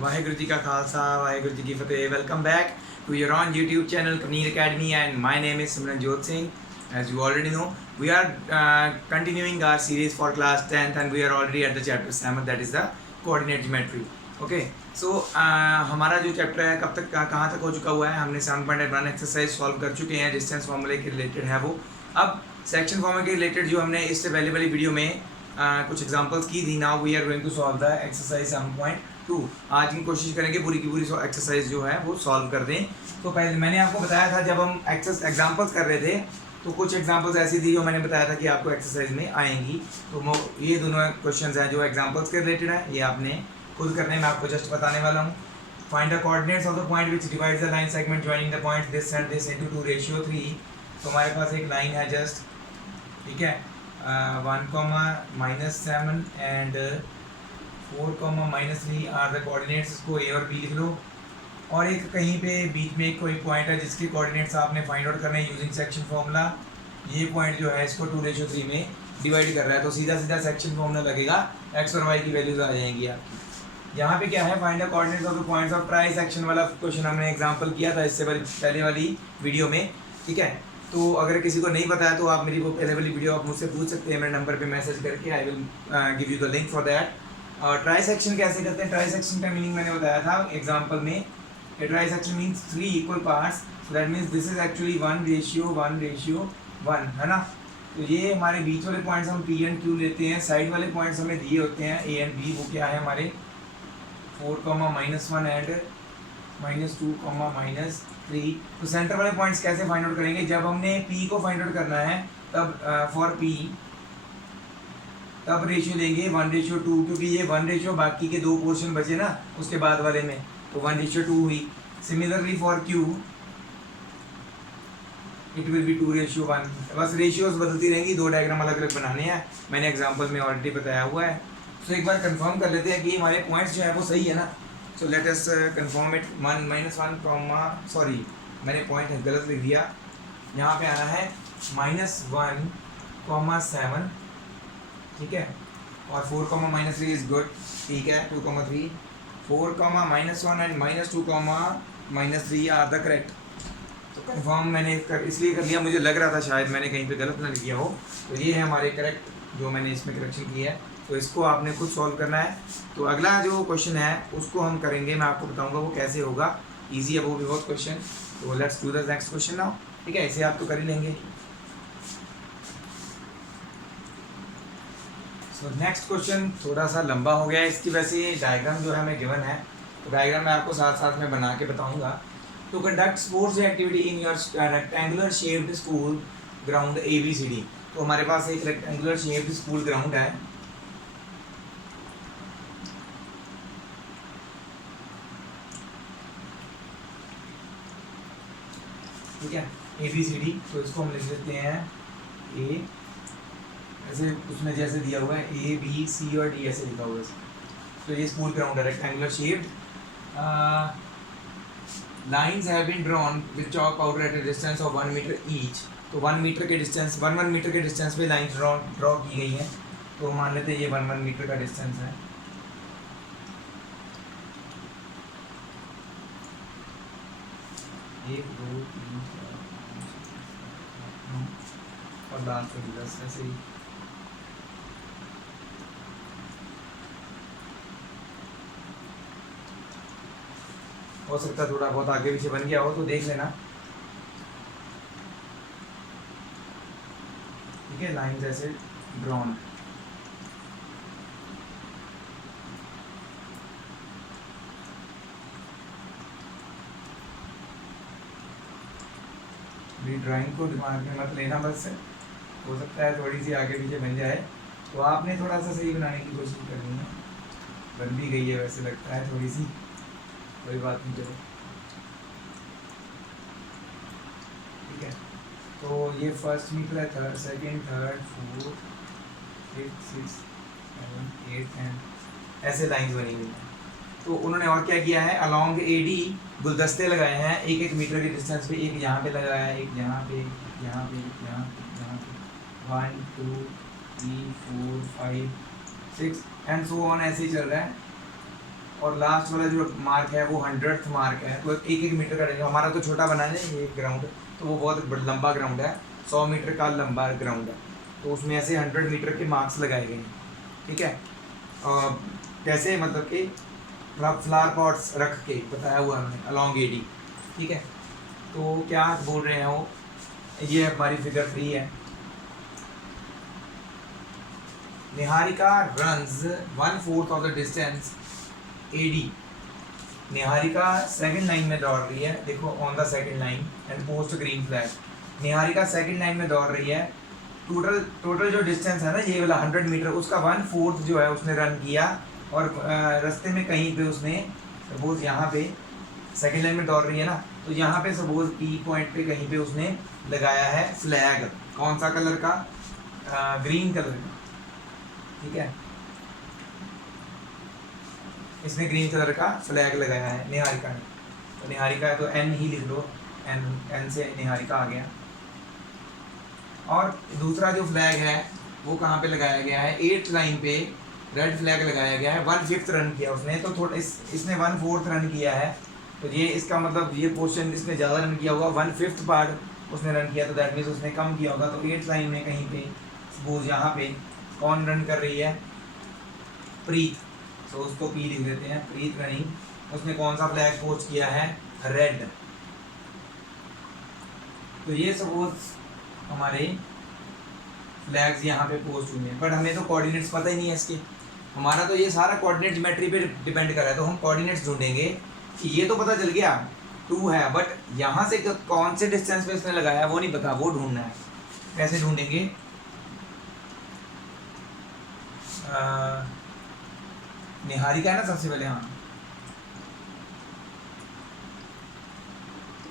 वाहेगुरु जी का खालसा वाहेगुरु जी की फतेह. Welcome back to your on YouTube channel Kavneer Academy, and my name is Simranjot Singh. As you already know, we are continuing our series for class 10th, and we are already at the chapter 7, that is the coordinate geometry. Okay, so हमारा जो chapter है कब तक कहाँ तक हो चुका हुआ है. हमने 7.1 एक्सरसाइज सॉल्व कर चुके हैं. डिस्टेंस फॉर्मूले के रिलेटेड है वो. अब सेक्शन फॉर्मूले के रिलेटेड जो हमने इससे पहले वाली वीडियो में कुछ एग्जांपल्स की थी. Now we are going to solve the exercise 7.2. आज की कोशिश करेंगे पूरी की पूरी एक्सरसाइज जो है वो सॉल्व कर दें. तो पहले मैंने आपको बताया था जब हम एग्जांपल्स कर रहे थे तो कुछ एग्जांपल्स ऐसी थी जो मैंने बताया था कि आपको एक्सरसाइज में आएंगी. तो ये दोनों क्वेश्चंस हैं जो एग्जांपल्स के रिलेटेड है. ये आपने खुद करने में आपको जस्ट बताने वाला हूँ. Find the coordinates of the point which divides the line segment joining the points this and this into 2:3. तो हमारे पास एक लाइन है जस्ट, ठीक है, 1,-7 एंड 4,-3 आर द कोऑर्डिनेट्स. इसको ए और बी लिख लो. और एक कहीं पे बीच में कोई पॉइंट है जिसके कोऑर्डिनेट्स आपने फाइंड आउट करने हैं यूजिंग सेक्शन फॉर्मूला. ये पॉइंट जो है इसको 2:3 में डिवाइड कर रहा है. तो सीधा सीधा सेक्शन फॉर्मूला लगेगा, एक्स और वाई की वैल्यूज आ जाएंगी आपकी. यहाँ पे क्या है, find the coordinates of the points of try section वाला क्वेश्चन हमने एग्जांपल किया था इससे पहले वाली वीडियो में, ठीक है. तो अगर किसी को नहीं पता है तो आप मेरी वो पहले वाली वीडियो आप मुझसे पूछ सकते हैं मेरे नंबर पे मैसेज करके. I will give you the link for that. और ट्राई सेक्शन कैसे करते हैं, ट्राई सेक्शन का मीनिंग मैंने बताया था एग्जांपल में. Try section means 3 equal parts. So that means this is actually 1:1:1 है ना. तो ये हमारे बीच वाले पॉइंट्स हम पी एंड क्यू लेते हैं. साइड वाले पॉइंट्स हमें दिए होते हैं ए एंड बी. वो क्या है हमारे 4,-1 एंड -2,-3. तो सेंटर वाले पॉइंट्स कैसे फाइंड आउट करेंगे, जब हमने पी को फाइंड आउट करना है तब फॉर पी तब रेशियो लेंगे 1:2, क्योंकि ये 1 बाकी के 2 पोर्शन बचे ना उसके बाद वाले में, तो 1:2 हुई. Similarly for Q it will B 2:1. बस रेशियोज बदलती रहेंगी. 2 डायग्राम अलग अलग बनाने हैं, मैंने एग्जांपल में ऑलरेडी बताया हुआ है. तो एक बार कंफर्म कर लेते हैं कि हमारे पॉइंट्स जो है वो सही है ना. So let us confirm it. 1 sorry मैंने पॉइंट गलत लिख दिया. यहाँ पे आना है -1,7, ठीक है. और 4,-3 इज गुड, ठीक है. 2,3 4,-1 एंड -2,-3 आर द करेक्ट. तो कंफर्म मैंने इसलिए कर लिया, मुझे लग रहा था शायद मैंने कहीं पे गलत ना लिख दिया हो. तो ये है हमारे करेक्ट जो मैंने इसमें करेक्शन किया है. तो इसको आपने खुद सॉल्व करना है. तो अगला जो क्वेश्चन है उसको हम करेंगे, मैं आपको बताऊंगा वो कैसे होगा. इजी है वो भी बहुत क्वेश्चन. तो let's do the next question now, ठीक है. इसे आप तो कर ही लेंगे. सो नेक्स्ट क्वेश्चन थोड़ा सा लंबा हो गया है, इसकी वैसे डायग्राम जो है हमें गिवन है. तो डायग्राम मैं आपको साथ साथ में बना के बताऊंगा. To conduct sports activity in your rectangular shaped school ground ABCD. तो हमारे पास एक रेक्टेंगुलर शेप्ड स्कूल ग्राउंड है, ठीक है, ABCD. तो इसको हम लिख देते हैं ए, ऐसे उसमें जैसे दिया हुआ है ABC और D ऐसे लिखा हुआ है. तो ये स्कूल ग्राउंड है rectangular shaped. Lines have been drawn with chalk powder at a distance of 1 metre each. तो 1 मीटर के डिस्टेंस 1 मीटर के डिस्टेंस पे लाइन्स ड्रॉ की गई हैं. तो मान लेते हैं ये 1 मीटर का डिस्टेंस है. एक 2 3 4 5 और लास्ट में 10 ऐसे ही. हो सकता है थोड़ा बहुत आगे पीछे बन गया हो तो देख लेना, ठीक है. लाइन जैसे ड्रॉन. ड्राइंग को दिमाग में मत लेना, बस हो सकता है थोड़ी सी आगे पीछे बन जाए. तो आपने थोड़ा सा सही बनाने की कोशिश करनी है. बन भी गई है वैसे लगता है थोड़ी सी, कोई बात नहीं, चलो ठीक है. तो ये फर्स्ट मीटर है, third second third fourth 5th 6th 7th 8th and ऐसे लाइंस बनी हुई हैं. तो उन्होंने और क्या किया है, अलॉन्ग AD गुलदस्ते लगाए हैं 1-1 मीटर के डिस्टेंस पे. एक यहाँ पे लगाया है, एक यहाँ पे, यहाँ पे, यहाँ पे, यहाँ पे. 1 2 3 4 5 6 एंड सो ऑन ऐसे ही चल रहा है. और लास्ट वाला जो मार्क है वो 100th मार्क है। तो 1-1 मीटर का रहेगा। हमारा तो छोटा बना है ये ग्राउंड, तो वो बहुत लंबा ग्राउंड है, 100 मीटर का लंबा ग्राउंड है। तो उसमें ऐसे 100 मीटर के मार्क्स लगाए गए हैं, ठीक है। कैसे मतलब कि फ्लावर पॉट्स रख के बताया हुआ हमने अलॉन्ग एडी, ठीक है। तो क्या बोल रहे हैं वो, ये हमारी फिगर 3 है। Niharika runs 1/4 of the distance AD. Niharika second line में दौड़ रही है, देखो on the second line and post green flag. Niharika second line में दौड़ रही है। टोटल जो डिस्टेंस है ना ये वाला 100 मीटर, उसका 1/4 जो है उसने रन किया। और रास्ते में कहीं पे उसने सपोज यहाँ पे सेकंड लाइन में दौड़ रही है ना, तो यहाँ पे सपोज पी पॉइंट पे कहीं पे उसने लगाया है फ्लैग। कौन सा कलर का? ग्रीन कलर का, ठीक है। इसने ग्रीन कलर का फ्लैग लगाया है निहारिका ने। तो निहारिका है तो एन ही लिख लो, एन से निहारिका आ गया। और दूसरा जो फ्लैग है वो कहाँ पे लगाया गया है? 8th लाइन पे रेड फ्लैग लगाया गया है। 1/5 रन किया उसने, तो थोड़ा इसने 1/4 रन किया है। तो ये इसका मतलब ये पोर्शन इसने ज़्यादा रन किया होगा, 1/5 पार्ट उसने रन किया, तो दैट मीन्स उसने कम किया होगा। तो 8th लाइन में कहीं पे सपोज यहाँ पे कौन रन कर रही है? प्रीत। तो उसको पी लिख देते हैं, प्रीत रनिंग। उसने कौन सा फ्लैग पोस्ट किया है? रेड। तो ये सपोज हमारे फ्लैग्स यहाँ पे पोस्ट हुए हैं, बट हमें तो कोऑर्डिनेट्स पता ही नहीं है इसके। हमारा तो ये सारा कोऑर्डिनेट ज्योमेट्री पे डिपेंड कर रहा है। तो हम कोऑर्डिनेट्स ढूंढेंगे कि ये तो पता चल गया 2 है, बट यहाँ से कौन से डिस्टेंस पे इसने लगाया है वो नहीं पता, वो ढूंढना है। कैसे ढूंढेंगे? निहारिका है ना सबसे पहले, हाँ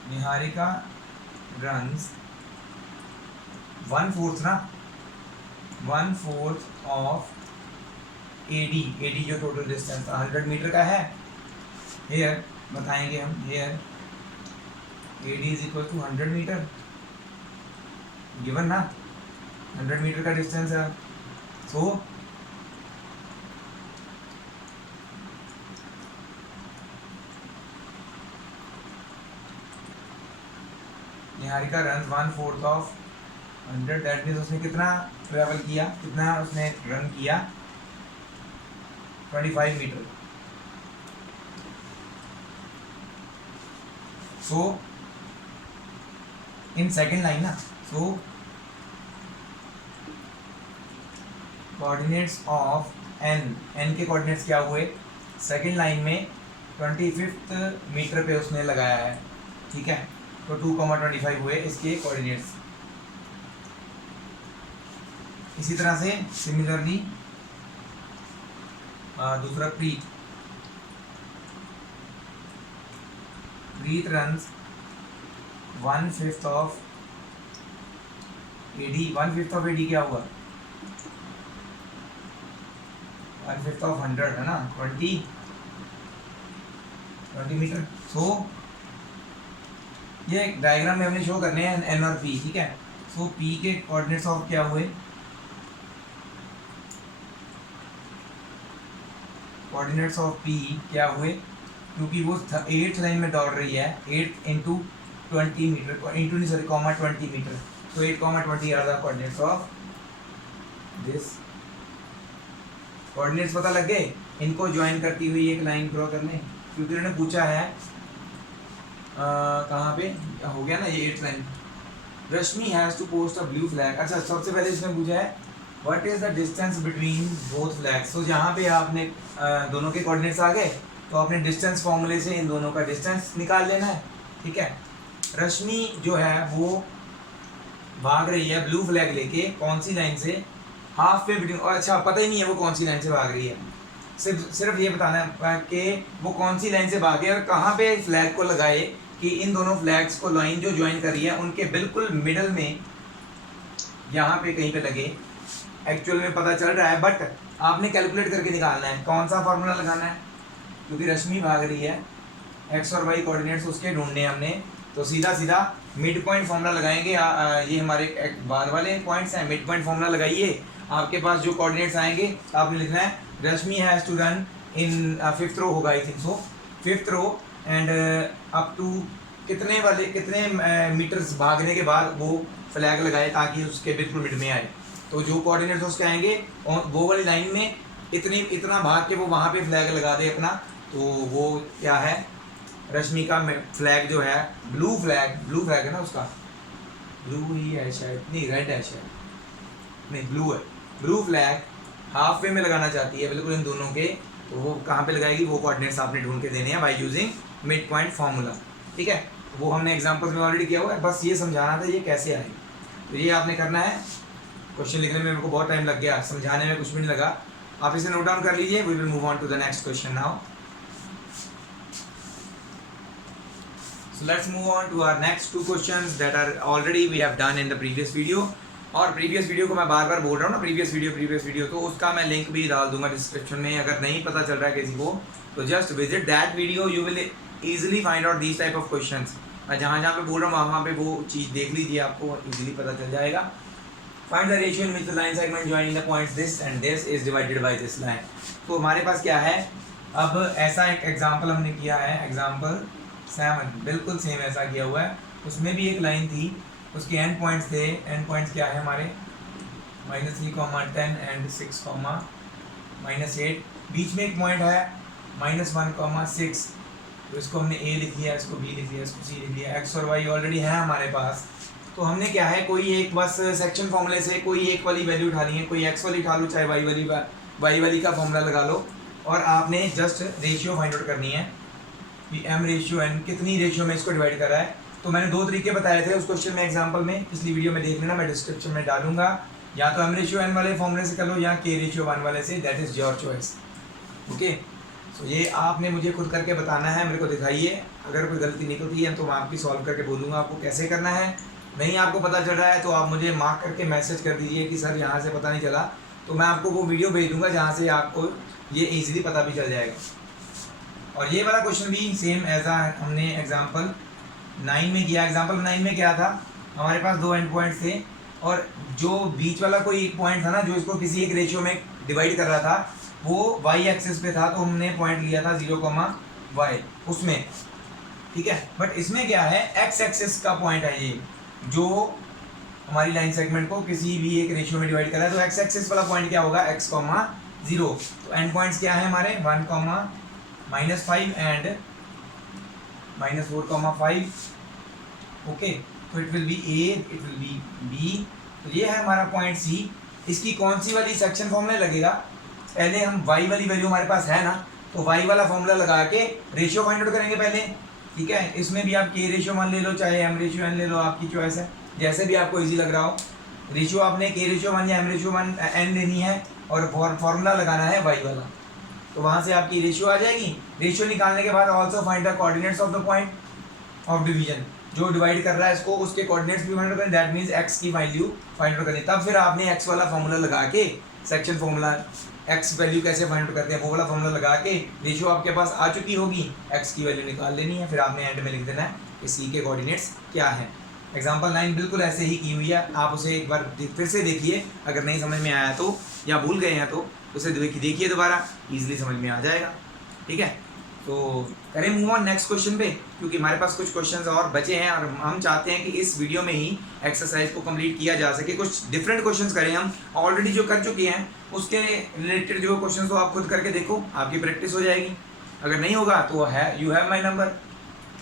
निहारिका रन्स 1/4 ना, 1/4 ऑफ एडी। एडी जो टोटल डिस्टेंस 100 मीटर का है। हेयर बताएंगे हम, here AD is equal to 100 metre given ना, 100 मीटर का डिस्टेंस है। So Niharika run 1/4 of 100, that means उसने कितना ट्रैवल किया, कितना उसने रन किया? 25 metre. So in second line ना, so coordinates of N, N के कोऑर्डिनेट्स क्या हुए? सेकेंड लाइन में 25th मीटर पे उसने लगाया है, ठीक है। तो 2,25 हुए इसके कोऑर्डिनेट्स। इसी तरह से सिमिलरली दूसरा Preet runs 1/5 of AD. 1/5 of AD क्या हुआ? 1/5 ऑफ 100 है ना, 20 मीटर। सो ये एक डायग्राम में हमने शो करने हैं एन और पी, ठीक है। सो पी के कोऑर्डिनेट्स ऑफ क्या हुए? कोऑर्डिनेट्स ऑफ पी क्या हुए? क्योंकि वो 8th लाइन में दौड़ रही है, 8 इंटू 20 मीटर, इंटू नहीं सॉरी कॉमा 20 मीटर। तो 8,20 are the coordinates of this. Coordinates पता लग गए? इनको ज्वाइन करती हुई एक लाइन ड्रॉ करने, क्योंकि उन्होंने पूछा है कहाँ पे हो गया ना ये 8th line. Rashmi has to post a blue flag. अच्छा, सबसे पहले इसने पूछा है what is the distance between both flags. तो जहाँ पे आपने दोनों के कोऑर्डिनेट्स आ गए, तो आपने डिस्टेंस फॉर्मूले से इन दोनों का डिस्टेंस निकाल लेना है, ठीक है। रश्मि जो है वो भाग रही है ब्लू फ्लैग लेके, कौन सी लाइन से? हाफ पे बिटवीन। अच्छा, पता ही नहीं है वो कौन सी लाइन से भाग रही है, सिर्फ ये बताना है कि वो कौन सी लाइन से भागे और कहाँ पे फ्लैग को लगाए कि इन दोनों फ्लैग्स को लाइन जो ज्वाइन कर रही है उनके बिल्कुल मिडल में यहाँ पे कहीं पे लगे। एक्चुअल में पता चल रहा है, बट आपने कैलकुलेट करके निकालना है कौन सा फार्मूला लगाना है, क्योंकि रश्मि भाग रही है, एक्स और वाई कोऑर्डिनेट्स उसके ढूंढने हमने। तो सीधा सीधा मिड पॉइंट फार्मूला लगाएंगे। ये हमारे बाद वाले पॉइंट्स हैं, मिड पॉइंट फार्मूला लगाइए। आपके पास जो कोऑर्डिनेट्स आएंगे आपने लिखना है Rashmi has to run in fifth row होगा, I think so fifth row, and up to कितने मीटर्स भागने के बाद वो फ्लैग लगाए ताकि उसके बिल्कुल मिड में आए। तो जो कोऑर्डिनेट्स उसके आएंगे वो वाली लाइन में इतना भाग के वो वहाँ पे फ्लैग लगा दे अपना, तो वो क्या है, रश्मि का फ्लैग जो है, ब्लू फ्लैग है ना उसका, ब्लू ही है शायद, नहीं रेड है शायद, नहीं ब्लू है, ब्लू फ्लैग हाफ वे में लगाना चाहती है बिल्कुल इन दोनों के, तो वो कहाँ पे लगाएगी, वो कोऑर्डिनेट्स आपने ढूंढ के देने हैं by using mid point formula. ठीक है, वो हमने एग्जांपल्स में ऑलरेडी किया हुआ है, बस ये समझाना था ये कैसे आएगी। तो ये आपने करना है। क्वेश्चन लिखने में मेरे को बहुत टाइम लग गया, समझाने में कुछ भी नहीं लगा, आप इसे नोट डाउन कर लीजिए। We will move on to the next question now. So let's move on to our next two questions that are already we have done in the previous video। और प्रीवियस वीडियो को मैं बार बार बोल रहा हूँ ना, previous video, तो उसका मैं लिंक भी डाल दूंगा डिस्क्रिप्शन में। अगर नहीं पता चल रहा है किसी को तो just visit that video, you will easily find out these type of questions. मैं जहाँ जहाँ पे बोल रहा हूँ वहाँ पे वो चीज़ देख लीजिए, आपको इजीली पता चल जाएगा। Find the ratio in which the line segment joining the points this and this is divided by this line. तो हमारे पास क्या है, अब ऐसा एक एग्जाम्पल हमने किया है, एग्जाम्पल 7, बिल्कुल सेम ऐसा किया हुआ है। उसमें भी एक लाइन थी, उसके एंड पॉइंट्स थे। एंड पॉइंट्स क्या है हमारे, -3, 10 एंड 6, -8। बीच में एक पॉइंट है -1, 6। तो इसको हमने ए लिख लिया, इसको बी लिख लिया, इसको सी लिख लिया। एक्स और वाई ऑलरेडी है हमारे पास। तो हमने क्या है, कोई एक बस सेक्शन फॉर्मूले से कोई एक वाली वैल्यू उठानी है, कोई एक्स वाली उठा लो, चाहे वाई वाली का फॉर्मूला लगा लो, और आपने जस्ट रेशियो फाइंड आउट करनी है कि m रेशियो n कितनी रेशियो में इसको डिवाइड कर रहा है। तो मैंने 2 तरीके बताए थे उस क्वेश्चन में, एग्जांपल में, पिछली वीडियो में देख लेना, मैं डिस्क्रिप्शन में डालूंगा। या तो m रेशियो n वाले फॉर्मूले से कर लो, या k रेशियो 1 वाले से, that is your choice. Okay, so ये आपने मुझे खुद करके बताना है, मेरे को दिखाइए। अगर कोई गलती निकलती है तो मैं आपकी सॉल्व करके बोलूँगा आपको कैसे करना है। नहीं आपको पता चल रहा है तो आप मुझे मार्क करके मैसेज कर दीजिए कि सर यहाँ से पता नहीं चला, तो मैं आपको वो वीडियो भेज दूँगा जहाँ से आपको ये ईजिली पता भी चल जाएगा। और ये वाला क्वेश्चन भी सेम एज हमने एग्जाम्पल 9 में किया। एग्जाम्पल 9 में क्या था, हमारे पास 2 एंड पॉइंट्स थे, और जो बीच वाला कोई एक पॉइंट था ना, जो इसको किसी एक रेशियो में डिवाइड कर रहा था, वो वाई एक्सिस पे था। तो हमने पॉइंट लिया था 0, उसमें। ठीक है, बट इसमें क्या है, एक्स एक्सिस का पॉइंट है ये, जो हमारी लाइन सेगमेंट को किसी भी एक रेशियो में डिवाइड कर रहा है। तो एक्स एक्सिस वाला पॉइंट क्या होगा, x, 0। तो एंड पॉइंट्स क्या है हमारे, 1, -5 एंड -4, 5। ओके, तो it will be A, it will be B. तो ये है हमारा पॉइंट सी। इसकी कौन सी वाली सेक्शन फॉर्मूला लगेगा, पहले हम y वाली वैल्यू हमारे पास है ना, तो y वाला फॉर्मूला लगा के रेशियो फाइंड आउट करेंगे पहले। ठीक है, इसमें भी आप k रेशियो 1 ले लो, चाहे m रेशियो n ले लो, आपकी चॉइस है, जैसे भी आपको इजी लग रहा हो। रेशियो आपने k रेशियो 1 या m रेशियो 1 n लेनी है, और फॉर्मूला लगाना है y वाला। तो वहाँ से आपकी रेशियो आ जाएगी। रेशियो निकालने के बाद also find the coordinates of the point of division, जो डिवाइड कर रहा है इसको, उसके कोऑर्डिनेट्स भी फाइंड आउट करें, दैट मीन्स x की वैल्यू फाइंड आउट करनी। तब फिर आपने x वाला फॉर्मूला लगा के, सेक्शन फॉर्मूला x वैल्यू कैसे फाइंड आउट करते हैं, वो वाला फॉर्मूला लगा के रेशियो आपके पास आ चुकी होगी, x की वैल्यू निकाल लेनी है। फिर आपने एंड में लिख देना है कि c के कोऑर्डिनेट्स क्या है। एग्जाम्पल 9 बिल्कुल ऐसे ही की हुई है, आप उसे एक बार फिर से देखिए, अगर नहीं समझ में आया तो, या भूल गए हैं तो उसे देखिए दोबारा, इजीली समझ में आ जाएगा। ठीक है, तो करें मूव ऑन नेक्स्ट क्वेश्चन पे, क्योंकि हमारे पास कुछ क्वेश्चंस और बचे हैं, और हम चाहते हैं कि इस वीडियो में ही एक्सरसाइज को कंप्लीट किया जा सके। कुछ डिफरेंट क्वेश्चंस करें हम, ऑलरेडी जो कर चुके हैं उसके रिलेटेड जो क्वेश्चंस हो आप खुद करके देखो, आपकी प्रैक्टिस हो जाएगी। अगर नहीं होगा तो है, यू हैव माई नंबर,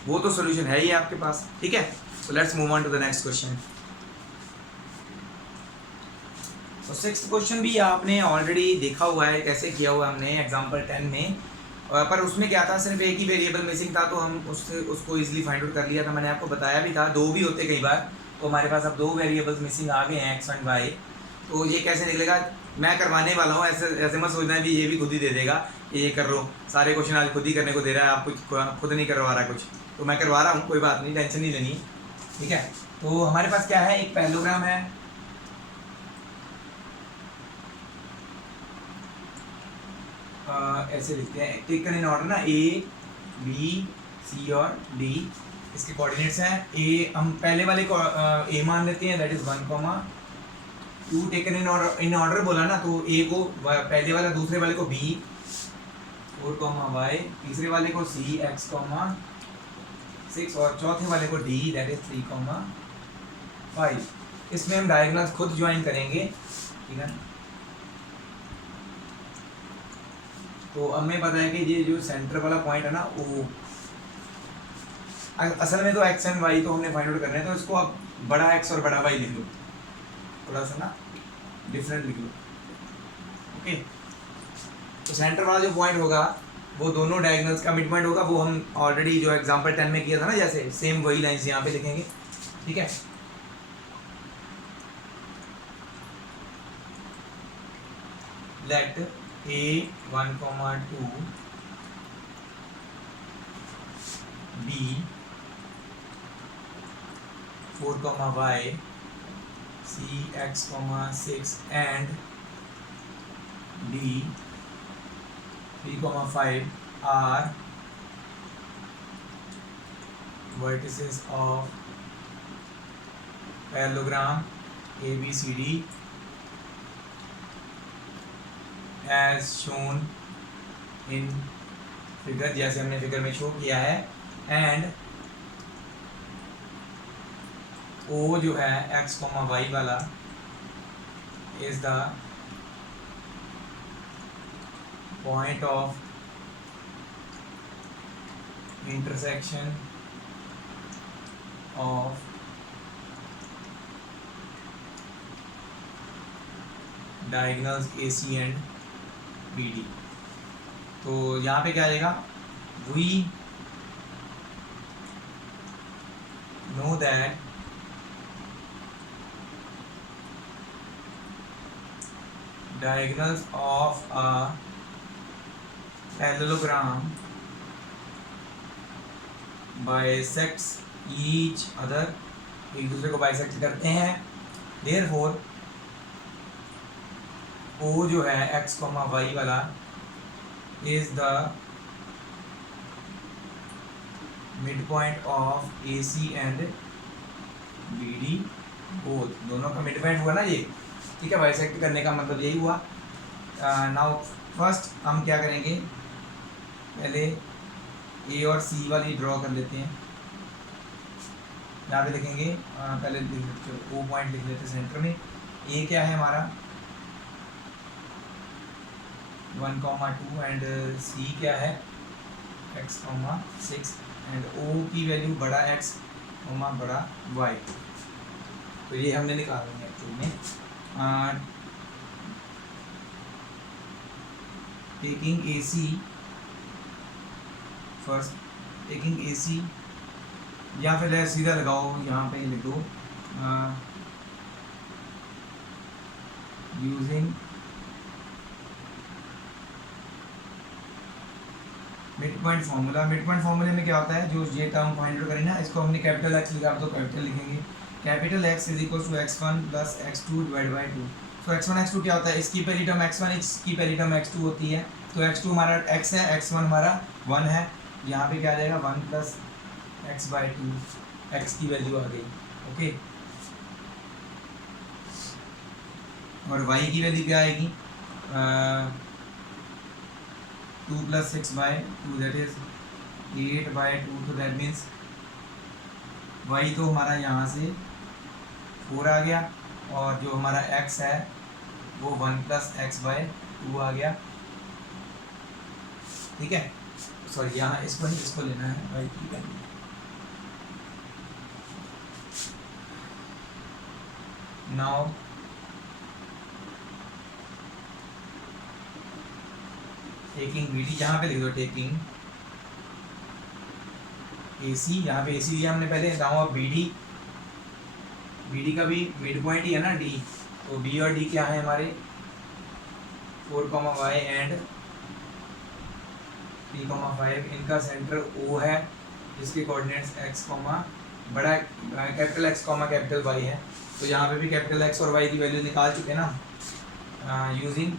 वो तो सोल्यूशन है ही आपके पास। ठीक है, so let's move on to the next question। तो 6th क्वेश्चन भी आपने ऑलरेडी देखा हुआ है, कैसे किया हुआ हमने एग्जांपल 10 में, पर उसमें क्या था, सिर्फ एक ही वेरिएबल मिसिंग था, तो हम उसको इजीली फाइंड आउट कर लिया था। मैंने आपको बताया भी था, 2 भी होते कई बार, तो हमारे पास अब 2 वेरिएबल्स मिसिंग आ गए हैं, x एंड y। तो ये कैसे निकलेगा, मैं करवाने वाला हूँ, ऐसे मत सोचना भी ये भी खुद ही दे देगा कि ये कर लो, सारे क्वेश्चन आज खुद ही करने को दे रहा है, आप कुछ खुद नहीं करवा रहा कुछ, तो मैं करवा रहा हूँ, कोई बात नहीं, टेंशन नहीं लेनी। ठीक है, तो हमारे पास क्या है, एक पैरेललोग्राम है, ऐसे लिखते हैं, टेकन इन ऑर्डर ना, ए बी सी और डी, इसके कोऑर्डिनेट्स हैं। ए हम पहले वाले को ए मान लेते हैं, that is 1, 2 taken in order बोला ना, तो ए को पहले वाला, दूसरे वाले को बी, 4 कॉमा वाई, तीसरे वाले को सी एक्स कॉमा 6 और चौथे वाले को डी दैट इज 3 कॉमा 5। इसमें हम डायगोनल्स खुद ज्वाइन करेंगे, ठीक है। तो हमें पता है कि ये जो सेंटर वाला पॉइंट है ना, वो असल में तो एक्स एंड वाई तो हमने फाइंड आउट करना है, तो इसको आप बड़ा एक्स और बड़ा वाई लिख लो, थोड़ा सा ना डिफरेंट लिख लो, ओके। तो सेंटर वाला जो पॉइंट होगा वो दोनों डायगोनल्स का मिड पॉइंट होगा, वो हम ऑलरेडी जो एग्जांपल 10 में किया था ना, जैसे सेम वही लाइंस यहाँ पे लिखेंगे, ठीक है। Let A 1, 2 B 4, Y C X 6 and D 3, 5 are vertices of parallelogram ABCD as shown in figure, जैसे हमने फिगर में शो किया है, एंड O जो है x, y वाला is the point of intersection of diagonals AC and BD। तो यहाँ पे क्या आ जाएगा, we know that diagonals of a parallelogram bisects each other, एक दूसरे को बाइसेक्ट करते हैं, therefore O जो है x, y वाला is the midpoint of AC and BD both, दोनों का मिड पॉइंट हुआ ना ये, ठीक है। बाइसेक्ट करने का मतलब यही हुआ। नाउ फर्स्ट हम क्या करेंगे, पहले ए और सी वाली ड्रॉ कर लेते हैं, यहाँ पे लिखेंगे, पहले ओ पॉइंट लिख लेते हैं सेंटर में। ए क्या है हमारा 1, 2 एंड सी क्या है x, 6 एंड ओ की वैल्यू बड़ा x, बड़ा y। तो ये हमने निकालना है एक्चुअली में। Taking AC first, taking AC, या फिर सीधा लगाओ, यहाँ पे लिख दो using mid point formula. Mid point फार्मूले में क्या होता है, जो ये टर्म फाइंड आउट करें ना, इसको हमने कैपिटल एक्स लिखा, तो कैपिटल लिखेंगे, capital X is equal to x1 plus x2 divide by 2। तो x1 x2 क्या होता है, इसकी पहली टर्म x1, इसकी पहली टर्म x2 होती है, तो x2 हमारा x है, x1 हमारा 1 है, यहाँ पे क्या आ जाएगा 1 प्लस x बाई 2, x की वैल्यू आ गई, ओके। और y की वैल्यू क्या आएगी, 2 plus 6 by 2 that is 8 by 2, तो दैट मीन्स y तो हमारा यहाँ से 4 आ गया, और जो हमारा x है वो 1 प्लस एक्स बाई 2 आ गया, ठीक है। सॉरी, यहाँ इसको लेना है y की वैल्यू। नाउ टेकिंग BD, यहाँ पे लिख दो टेकिंग AC, यहाँ पे AC लिया हमने पहले, नाउ BD का भी मिड पॉइंट ही है ना D, तो B और D क्या है हमारे 4, y एंड 3, 5, इनका सेंटर O है, जिसके कोऑर्डिनेट्स x, बड़ा कैपिटल X, कैपिटल Y है। तो यहाँ पे भी कैपिटल X और Y की वैल्यू निकाल चुके हैं ना, यूजिंग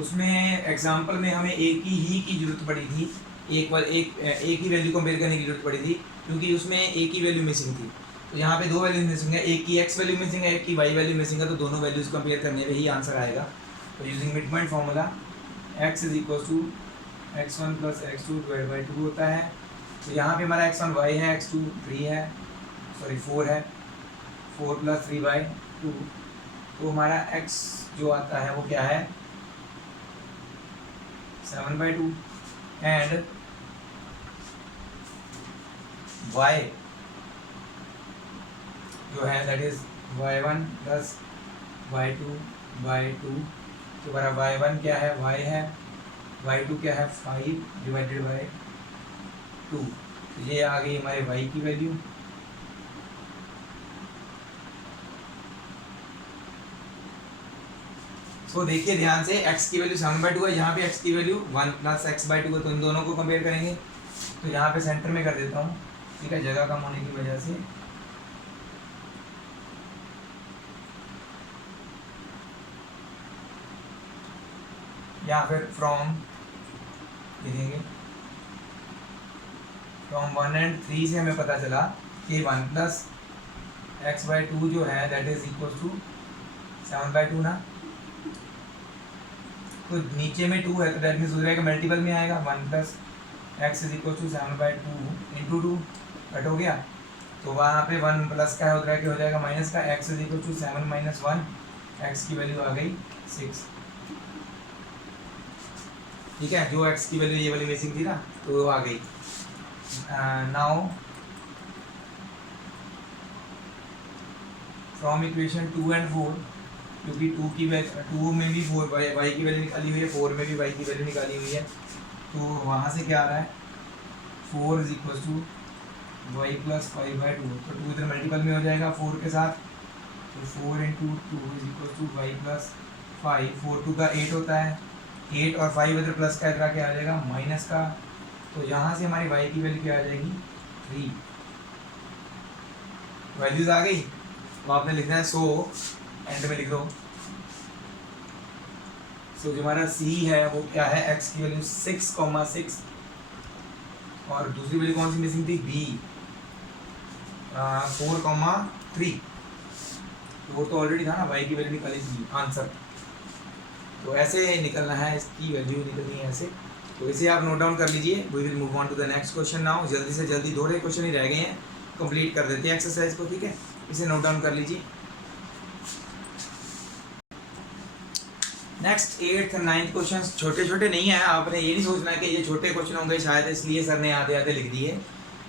उसमें एग्जांपल में हमें एक की जरूरत पड़ी थी, एक ही वैल्यू कंपेयर करने की जरूरत पड़ी थी, क्योंकि उसमें एक ही वैल्यू मिसिंग थी। तो यहाँ पे 2 वैल्यूज मिसिंग है, एक की x वैल्यू मिसिंग है, एक की y वैल्यू मिसिंग है, तो दोनों वैल्यूज कंपेयर करने पे ही आंसर आएगा। तो using mid point formula x is equal to x1 plus x2 divide by 2 होता है। तो यहाँ पे हमारा x1 y है, x2 3 है, सॉरी 4 है, 4 प्लस 3 बाई 2। तो हमारा x जो आता है वो क्या है 7/2 एंड y जो है that is y1 plus y2/2। तो हमारा y1 क्या है y है, y2 क्या है 5 डिवाइडेड बाई 2। तो ये आ गई हमारे y की वैल्यू। सो देखिए ध्यान से x की वैल्यू 7/2 है, यहाँ पे x की वैल्यू 1 प्लस x/2 है। तो इन दोनों को कंपेयर करेंगे। तो यहाँ पे सेंटर में कर देता हूँ, ठीक है, जगह कम होने की वजह से। या फिर फ्रॉम लिखेंगे, फ्रॉम 1 एंड 3 से हमें पता चला कि 1 प्लस x/2 जो है दैट इज इक्वल टू 7/2 ना। तो नीचे में 2 है तो दैट मीन्स हो जाएगा मल्टीपल में आएगा, 1 plus x is equal to 7/2 into 2 cut हो गया। तो वहाँ पे 1 प्लस का हो जाएगा माइनस का, x is equal to 7 minus 1, x की वैल्यू आ गई 6। ठीक है, जो x की वैल्यू ये वाली मिसिंग थी ना तो वो आ गई। नाउ फ्रॉम इक्वेशन 2 एंड 4, क्योंकि 2 में भी 4 y की वैल्यू निकाली हुई है, 4 में भी y की वैल्यू निकाली हुई है। तो वहाँ से क्या आ रहा है 4 is equal to y plus 5/2। तो 2 इधर मल्टीपल में हो जाएगा 4 के साथ, तो 4 into 2 is equal to y plus 5। 4 2 का 8 होता है, 8 और 5 इधर प्लस का इधर क्या आ जाएगा माइनस का। तो यहाँ से हमारी y की वैल्यू क्या आ जाएगी 3। वैल्यूज आ गई। तो आपने लिखना है सो एंड में लिख दो। सो जो हमारा c है वो क्या है, x की वैल्यू 6,6 और दूसरी वैल्यू कौन सी मिसिंग थी b 4,3। वो तो ऑलरेडी था ना, y की वैल्यू निकाली थी आंसर। तो ऐसे निकलना है, इसकी वैल्यू निकलनी है ऐसे। तो इसे आप नोट डाउन कर लीजिए। We will move on to the next question now. जल्दी से जल्दी 2 क्वेश्चन ही रह गए हैं, कंप्लीट कर देते हैं एक्सरसाइज को, ठीक है। इसे नोट डाउन कर लीजिए। नेक्स्ट 8th और 9th क्वेश्चन छोटे छोटे नहीं है, आपने ये नहीं सोचना कि ये छोटे क्वेश्चन होंगे शायद इसलिए सर ने आधे आधे लिख दिए।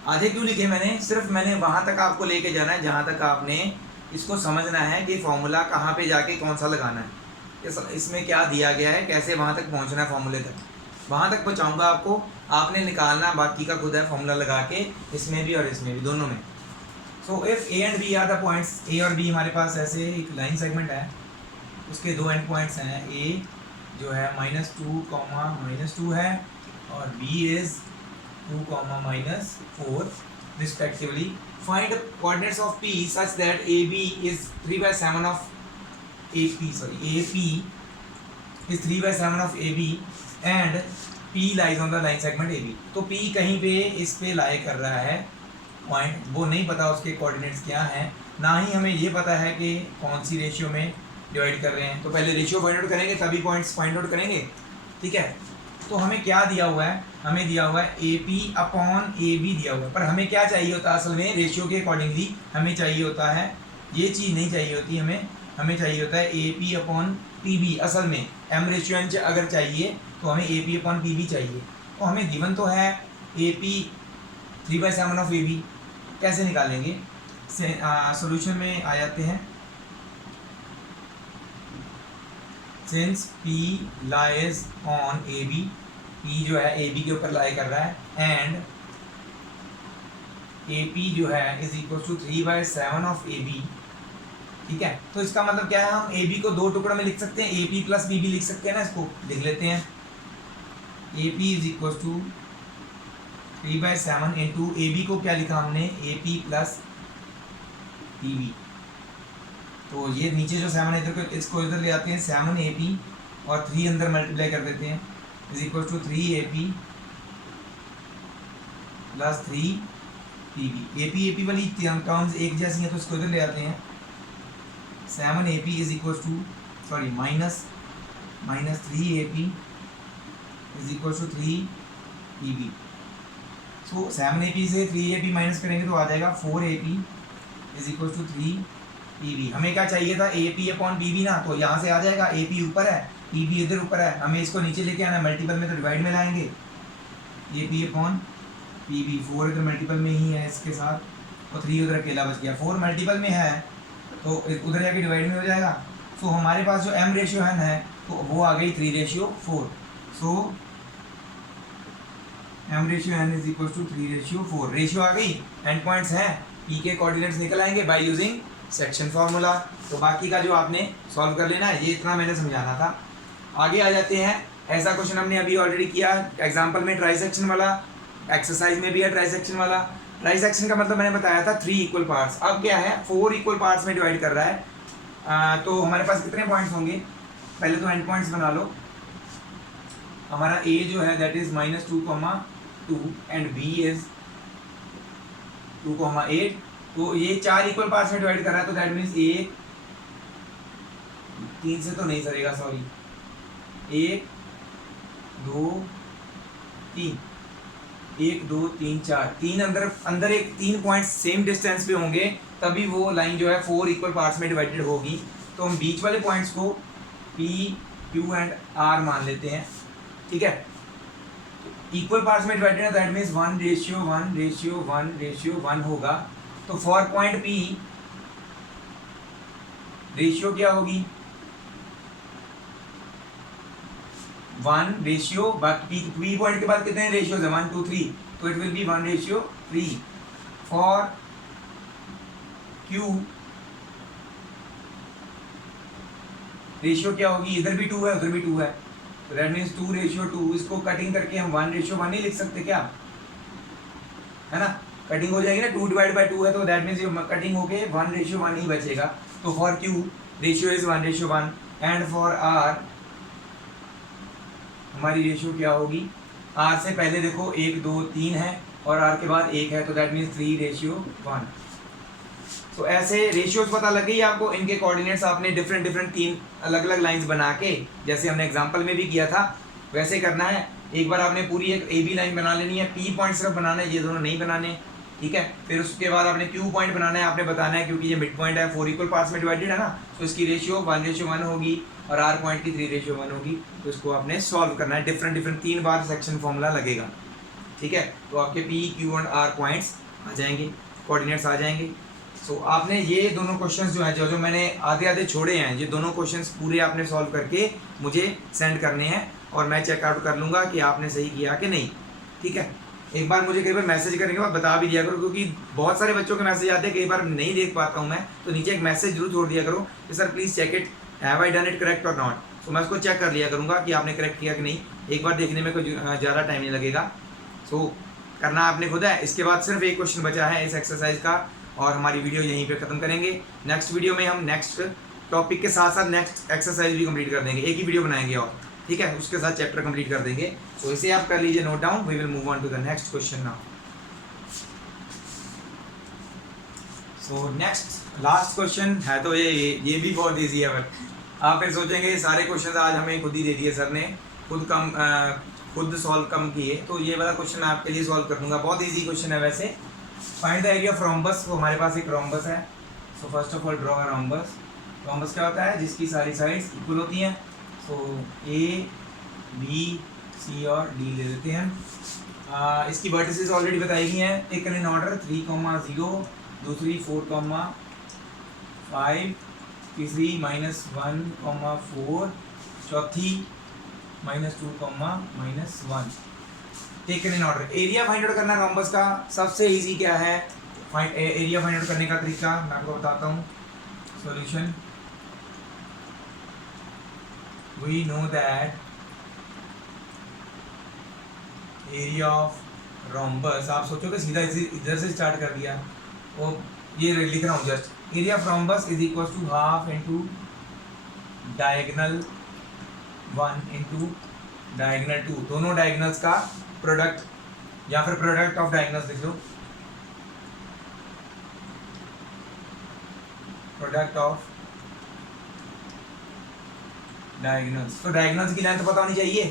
आधे क्यों लिखे मैंने, सिर्फ मैंने वहाँ तक आपको लेके जाना है जहाँ तक आपने इसको समझना है कि फॉर्मूला कहाँ पे जाके कौन सा लगाना है, इसमें क्या दिया गया है, कैसे वहाँ तक पहुँचना है फॉर्मूले तक। वहाँ तक पहुँचाऊँगा आपको, आपने निकालना बाकी का खुद है फॉर्मूला लगा के, इसमें भी और इसमें भी, दोनों में। So if A and B are the points, A और बी हमारे पास ऐसे एक लाइन सेगमेंट है, उसके 2 एंड पॉइंट्स हैं। ए जो है -2 है और B is 2, -4 respectively. Find coordinates of P such that A B is 3/7 of AP is 3/7 of AB and P lies on the line segment AB। तो P कहीं पे इस पे लाई कर रहा है पॉइंट, वो नहीं पता उसके कोऑर्डिनेट्स क्या हैं, ना ही हमें ये पता है कि कौन सी रेशियो में डिवाइड कर रहे हैं। तो पहले रेशियो फाइंड आउट करेंगे तभी पॉइंट्स फाइंड आउट करेंगे, ठीक है। तो हमें क्या दिया हुआ है, हमें दिया हुआ है AP/AB दिया हुआ है, पर हमें क्या चाहिए होता है असल में रेशियो के अकॉर्डिंगली हमें चाहिए होता है, ये चीज़ नहीं चाहिए होती हमें चाहिए होता है AP/PB। असल में M/N अगर चाहिए तो हमें AP/PB चाहिए। तो हमें गिवन तो है AP 3/7 ऑफ AB, कैसे निकालेंगे, सॉल्यूशन में आ जाते हैं। Since P lies on AB, P जो है AB के ऊपर लाई कर रहा है एंड AP जो है is equal to 3/7 of AB, ठीक है। तो इसका मतलब क्या है, हम AB को 2 टुकड़ों में लिख सकते हैं, AP प्लस BB लिख सकते हैं ना, इसको लिख लेते हैं। AP is equal to 3/7 into AB को क्या लिखा हमने AP प्लस BB। तो ये नीचे जो 7 है इधर, इसको इधर ले आते हैं 7 AP और 3 अंदर मल्टीप्लाई कर देते हैं, is equal to 3 AP plus 3 PB। AP वाली टर्म्स एक जैसी हैं तो इसको इधर ले आते हैं। 7 AP is equal to minus minus 3AP is equal to 3PB। So 7AP से 3AP माइनस करेंगे तो आ जाएगा 4AP is equal to 3PB। हमें क्या चाहिए था, AP अपॉन BB ना, तो यहाँ से आ जाएगा, AP ऊपर है, PB इधर ऊपर है, हमें इसको नीचे लेके आना, मल्टीपल में तो डिवाइड में लाएंगे, AP अपॉन PB। 4 इधर मल्टीपल में ही है इसके साथ, और 3 उधर अकेला बच गया। 4 मल्टीपल में है तो उधर जाके डिवाइड में हो जाएगा। सो हमारे पास जो m रेशियो है तो वो आ गई 3:4। So m ratio n is equal to 3:4। Ratio आ गई, एंड पॉइंट्स हैं, p के कोऑर्डिनेट्स निकल आएंगे बाय यूजिंग सेक्शन फार्मूला। तो बाकी का जो आपने सॉल्व कर लेना है, ये इतना मैंने समझाना था। आगे आ जाते हैं। ऐसा क्वेश्चन हमने अभी ऑलरेडी किया एग्जाम्पल में, ट्राइसेक्शन वाला, एक्सरसाइज में भी है ट्राइसेक्शन वाला। ट्राइसेक्शन का मतलब मैंने बताया था 3 इक्वल पार्ट्स। अब क्या है, 4 इक्वल पार्ट्स में डिवाइड कर रहा है। तो हमारे पास कितने पॉइंट्स होंगे, पहले तो एंड पॉइंट्स बना लो। हमारा a जो है that is -2,2 and b is 2,8। तो ये 4 इक्वल पार्ट्स में डिवाइड कर रहा है, तो दैट मीन्स 1 3 से तो नहीं सरेगा, सॉरी, 1 2 3, 1 2 3 4, तीन अंदर एक 3 पॉइंट्स सेम डिस्टेंस पे होंगे, तभी वो लाइन जो है 4 इक्वल पार्ट्स में डिवाइडेड होगी। तो हम बीच वाले पॉइंट्स को P, Q एंड R मान लेते हैं, ठीक है। इक्वल पार्ट्स में डिवाइडेड है, दैट मीन्स 1:1:1:1 होगा। तो फॉर पॉइंट P रेशियो क्या होगी, 1 रेशियो, बाकी P पॉइंट के बाद कितने रेशियोज है, 1 2 3, तो it will B 1:3। For Q ratio क्या होगी, इधर भी 2 है उधर भी 2 है, तो दैट मीन्स 2:2। इसको कटिंग करके हम 1:1 नहीं लिख सकते क्या, है ना, कटिंग हो जाएगी ना, 2/2 है, तो दैट मीन्स कटिंग होके 1:1 ही बचेगा। तो for Q ratio is 1:1 and for R हमारी रेशियो क्या होगी, R से पहले देखो 1 2 3 है और R के बाद 1 है, तो दैट मीन्स 3:1। तो ऐसे रेशियोज पता लग गई आपको, इनके कोऑर्डिनेट्स आपने डिफरेंट 3 अलग अलग लाइंस बना के, जैसे हमने एग्जांपल में भी किया था वैसे करना है। एक बार आपने पूरी एक AB लाइन बना लेनी है, P पॉइंट सिर्फ बनाना है, ये दोनों नहीं बनाने, ठीक है। फिर उसके बाद आपने Q पॉइंट बनाना है, आपने बताना है क्योंकि ये मिड पॉइंट है, 4 इक्वल पार्ट्स में डिवाइडेड है ना, तो इसकी रेशियो 1:1 होगी और R पॉइंट की 3:1 होगी। तो इसको आपने सॉल्व करना है, डिफरेंट 3 बार सेक्शन फॉर्मूला लगेगा, ठीक है। तो आपके P, Q and R points आ जाएंगे, कोऑर्डिनेट्स आ जाएंगे। सो आपने ये दोनों क्वेश्चंस जो हैं, जो मैंने आधे छोड़े हैं, ये दोनों क्वेश्चंस पूरे आपने सॉल्व करके मुझे सेंड करने हैं और मैं चेकआउट कर लूँगा कि आपने सही किया कि नहीं, ठीक है। एक बार मुझे कई बार मैसेज करने के बाद बता भी दिया करो, क्योंकि बहुत सारे बच्चों के मैसेज आते हैं, कई बार नहीं देख पाता हूँ मैं, तो नीचे एक मैसेज जरूर छोड़ दिया करो कि sir please check it, have I done it correct और नॉट। तो मैं उसको चेक कर लिया करूँगा कि आपने करेक्ट किया कि नहीं। एक बार देखने में कोई ज़्यादा टाइम नहीं लगेगा। सो करना आपने खुद है। इसके बाद सिर्फ एक क्वेश्चन बचा है इस एक्सरसाइज का और हमारी वीडियो यहीं पे ख़त्म करेंगे। नेक्स्ट वीडियो में हम नेक्स्ट टॉपिक के साथ साथ नेक्स्ट एक्सरसाइज भी कंप्लीट कर देंगे, एक ही वीडियो बनाएंगे और, ठीक है, उसके साथ चैप्टर कंप्लीट कर देंगे। तो इसे आप कर लीजिए note down. We will move on to the next question now. So next last question है, तो ये भी बहुत ईजी है, बट आप फिर सोचेंगे सारे क्वेश्चन आज हमें खुद ही दे दिए सर ने, खुद सॉल्व कम किए, तो ये वाला क्वेश्चन मैं आपके लिए सॉल्व कर दूंगा। बहुत ईजी क्वेश्चन है वैसे। Find the area of rhombus. तो हमारे पास एक रोम्बस है, so first of all draw a rhombus. Rhombus क्या होता है, जिसकी सारी साइड्स इक्वल होती हैं। सो A, B, C और D ले लेते हैं। इसकी वर्टिसेस ऑलरेडी बताई गई हैं, टेकन इन ऑर्डर 3,0, दूसरी 4,5, तीसरी -1,4, चौथी -2, taken in order. Area find out करना रोम्बस का सबसे इजी क्या है, एरिया फाइंड आउट करने का तरीका मैं आपको बताता हूँ। Solution, we know that area of rhombus, आप सोचोगे सीधा इधर से स्टार्ट कर दिया, वो ये लिख रहा हूँ just. Area of rhombus is equal to half into diagonal 1 into diagonal 2, दोनों डायगनल्स का प्रोडक्ट या फिर प्रोडक्ट ऑफ डायगनल्स लिख लो, प्रोडक्ट ऑफ डायगोनल्स, तो डायगोनल्स की लेंथ पता होनी चाहिए।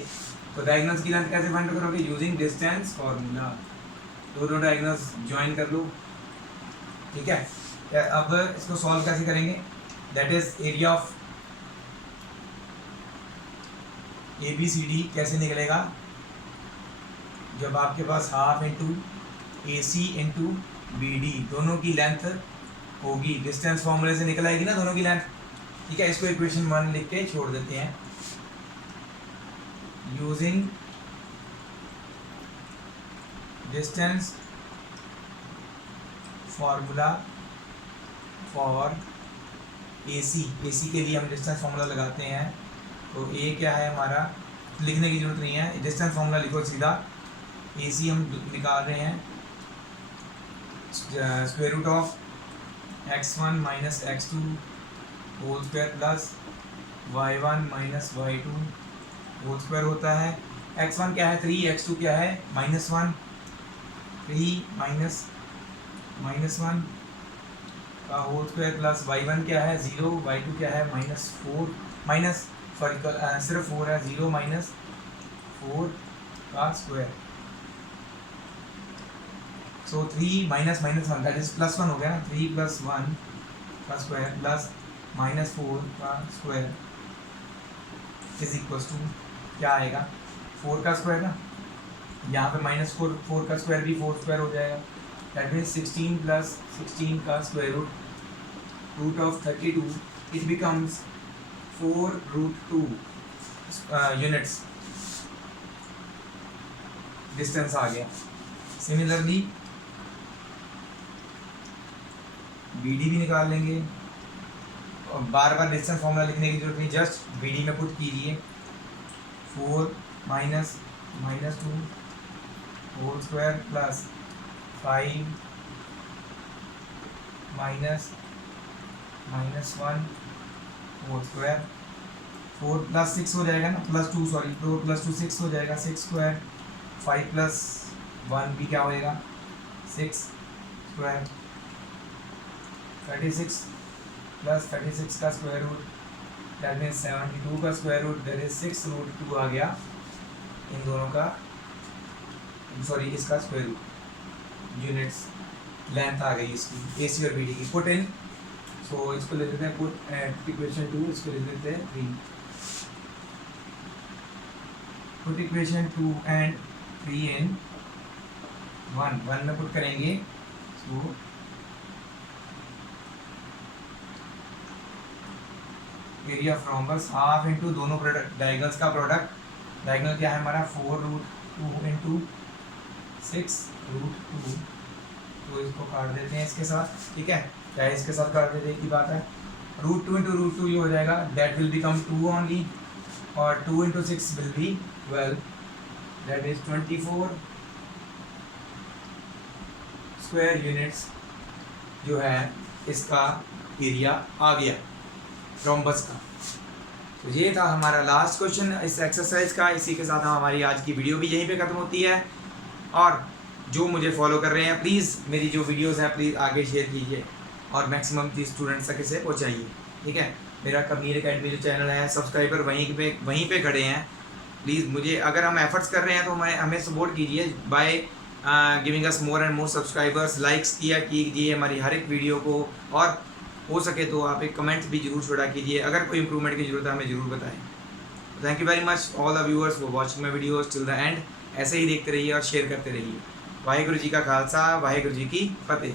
तो डायगोनल्स की लेंथ कैसे फाइंड करोगे? Using distance formula. दोनों डायगोनल्स ज्वाइन कर लो, ठीक है। अब इसको सॉल्व कैसे करेंगे? That is area of ABCD कैसे निकलेगा? जब आपके पास half into AC into BD दोनों की लेंथ होगी, डिस्टेंस फॉर्मूले से निकल आएगी ना दोनों की लेंथ, ठीक है। इसको इक्वेशन 1 लिख के छोड़ देते हैं। Using distance formula for AC के लिए हम डिस्टेंस फॉर्मूला लगाते हैं। तो A क्या है हमारा, लिखने की जरूरत नहीं है, डिस्टेंस फॉर्मूला लिखो सीधा। AC हम निकाल रहे हैं square root of x1 minus x2 whole square plus y1 minus y2 whole square होता है। x1 क्या है 3, x2 क्या है -1, 3 -1 का होल स्क्वायर प्लस y1 क्या है 0, y2 क्या है -4 माइनस सॉरी सिर्फ 4 है, 0 माइनस 4 का square. So 3 minus -1 that is +1 हो गया ना, 3 + 1 का स्क्वायर प्लस -4 का स्क्वायर इज इक्वल टू क्या आएगा 4 का स्क्वायर ना, यहाँ पे -4 का स्क्वायर भी 4 स्क्वायर हो जाएगा। दैट मीन्स 16 + 16 का square root of 32 it becomes 4√2 units distance आ गया। सिमिलरली BD भी निकाल लेंगे, और बार बार डिस्टेंस फॉर्मूला लिखने की जरूरत नहीं, जस्ट BD में पुट कीजिए 4 minus -2 whole square plus 5 minus -1 whole square, 4 + 6 हो जाएगा ना, +2 सॉरी 4 + 2 6 हो जाएगा, 6 स्क्वायर, 5 + 1 भी क्या होएगा 6 स्क्वायर, 36 + 36 का स्क्वायर रूट दैट मीन्स 72 का स्क्वायर रूट दैट इज 6√2 आ गया इन दोनों का, सॉरी इसका स्क्वायर रूट, यूनिट्स लेंथ आ गई इसकी AC और BD की। पुट इन, सो इसको ले लेते हैं पुट इक्वेशन 2, इसको ले लेते हैं 3। पुट इक्वेशन 2 एंड 3 इन 1 में पुट करेंगे। So area of rhombus half into दोनों प्रोडक्ट डायगोनल्स का प्रोडक्ट, डायगोनल क्या है हमारा 4√2 इंटू 6√2, तो इसको काट देते हैं इसके साथ, ठीक है, चाहे इसके साथ काट देते एक ही बात है। √2 इंटू √2 ये हो जाएगा, दैट विल बिकम 2 ओनली, और 2 into 6 will be 12, that is 24 square units जो है इसका एरिया आ गया रोम्बस का। तो ये था हमारा लास्ट क्वेश्चन इस एक्सरसाइज का। इसी के साथ हमारी आज की वीडियो भी यहीं पे ख़त्म होती है, और जो मुझे फॉलो कर रहे हैं प्लीज़ मेरी जो वीडियोस हैं प्लीज़ आगे शेयर कीजिए और मैक्सिमम स्टूडेंट्स तक इसे पहुँचाइए, ठीक है। मेरा कबीर एकेडमी जो चैनल है सब्सक्राइबर वहीं पे खड़े हैं, प्लीज़ मुझे अगर हम एफर्ट्स कर रहे हैं तो हमें सपोर्ट कीजिए by giving us more and more subscribers, likes किया कीजिए हमारी हर एक वीडियो को, और हो सके तो आप एक कमेंट्स भी जरूर छोड़ा कीजिए, अगर कोई इंप्रूवमेंट की जरूरत है हमें ज़रूर बताएं। Thank you very much all the viewers for watching my videos till the end. ऐसे ही देखते रहिए और शेयर करते रहिए। वाहिगुरु जी का खालसा, वाहिगुरु जी की फतेह।